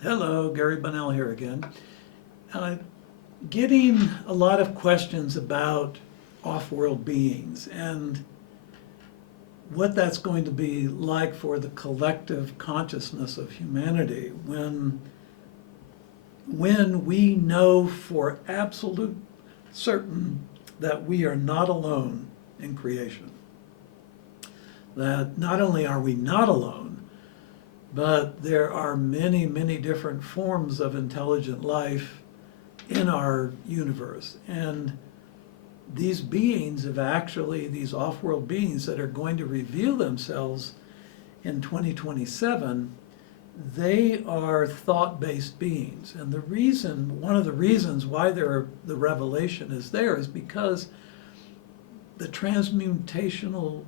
Hello, Gary Bonnell here again. Uh, Getting a lot of questions about off-world beings and what that's going to be like for the collective consciousness of humanity when we know for absolute certain that we are not alone in creation. That not only are we not alone, but there are many, many different forms of intelligent life in our universe. And these beings have actually, these off-world beings that are going to reveal themselves in 2027, they are thought-based beings. And one of the reasons why the revelation is there is because the transmutational,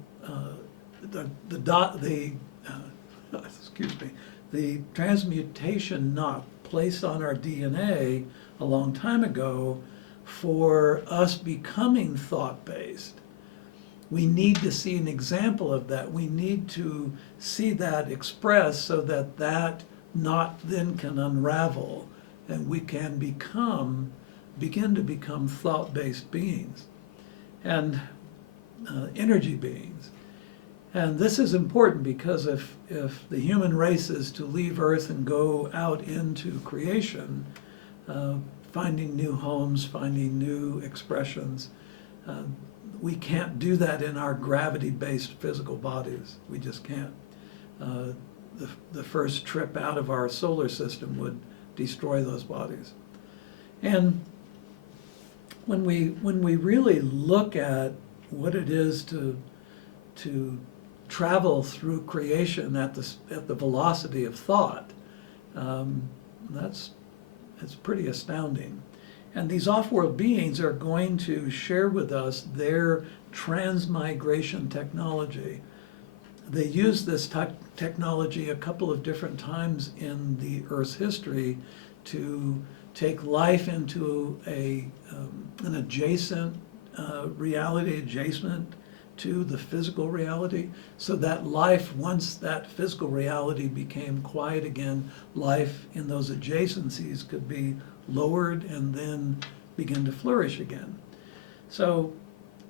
excuse me, the transmutation knot placed on our DNA a long time ago for us becoming thought-based. We need to see an example of that. We need to see that expressed so that that knot then can unravel and we can begin to become thought-based beings and energy beings. And this is important because if the human race is to leave Earth and go out into creation, finding new homes, finding new expressions, we can't do that in our gravity-based physical bodies. We just can't. The first trip out of our solar system would destroy those bodies. And when we really look at what it is to travel through creation at the velocity of thought, it's pretty astounding. And these off-world beings are going to share with us their transmigration technology. They use this technology a couple of different times in the Earth's history to take life into an adjacent reality, adjacent to the physical reality, so that life, once that physical reality became quiet again, life in those adjacencies could be lowered and then begin to flourish again. So,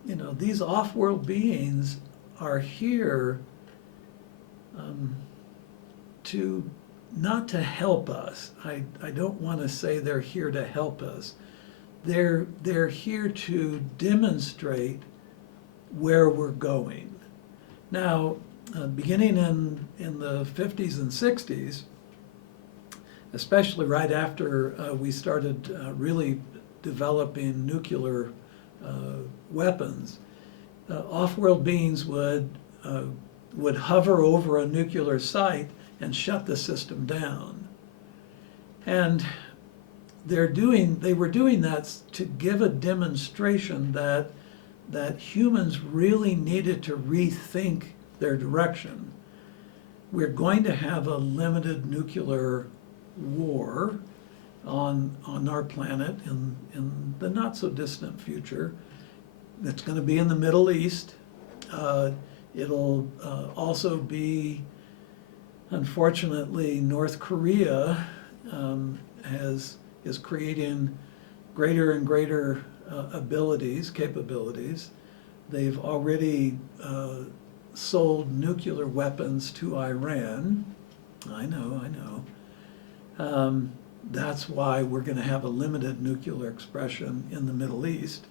these off-world beings are here to not to help us. I don't want to say they're here to help us. They're here to demonstrate where we're going. Now, beginning in the 50s and 60s, especially right after we started really developing nuclear weapons, off-world beings would hover over a nuclear site and shut the system down. And they were doing that to give a demonstration that humans really needed to rethink their direction. We're going to have a limited nuclear war on our planet in the not so distant future. It's going to be in the Middle East. It'll also be, unfortunately, North Korea is creating greater and greater capabilities. They've already sold nuclear weapons to Iran. I know. That's why we're going to have a limited nuclear expression in the Middle East.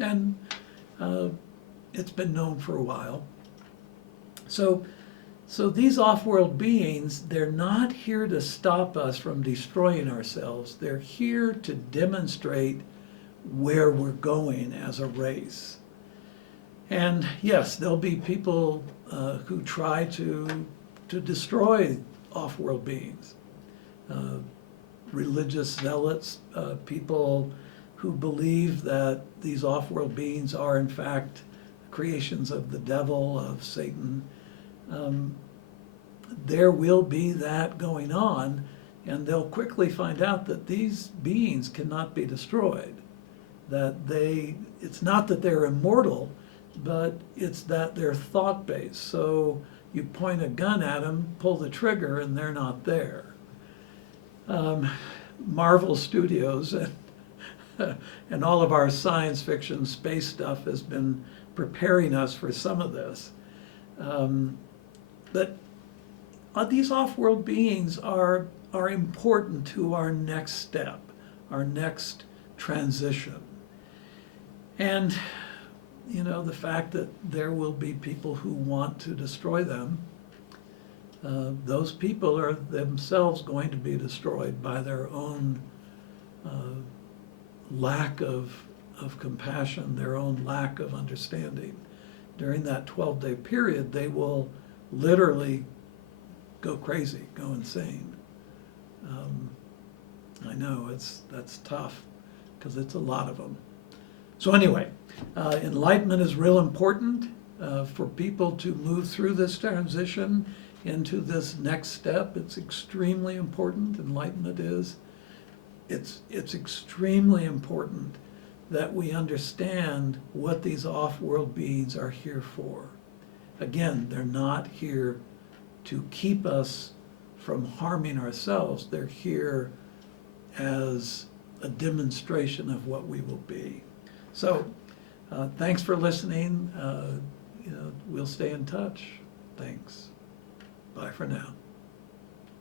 And it's been known for a while. So these off-world beings, they're not here to stop us from destroying ourselves. They're here to demonstrate where we're going as a race. And yes, there'll be people who try to destroy off-world beings. Religious zealots, people who believe that these off-world beings are in fact creations of the devil, of Satan. There will be that going on, and they'll quickly find out that these beings cannot be destroyed. That it's not that they're immortal, but it's that they're thought-based. So you point a gun at them, pull the trigger, and they're not there. Marvel Studios and all of our science fiction space stuff has been preparing us for some of this. But these off-world beings are important to our next step, our next transition. And, the fact that there will be people who want to destroy them, those people are themselves going to be destroyed by their own lack of compassion, their own lack of understanding. During that 12-day period, they will literally go crazy, go insane. I know that's tough because it's a lot of them. So anyway, enlightenment is real important for people to move through this transition into this next step. It's extremely important. Enlightenment is. It's extremely important that we understand what these off-world beings are here for. Again, they're not here to keep us from harming ourselves. They're here as a demonstration of what we will be. So, thanks for listening. We'll stay in touch. Thanks. Bye for now.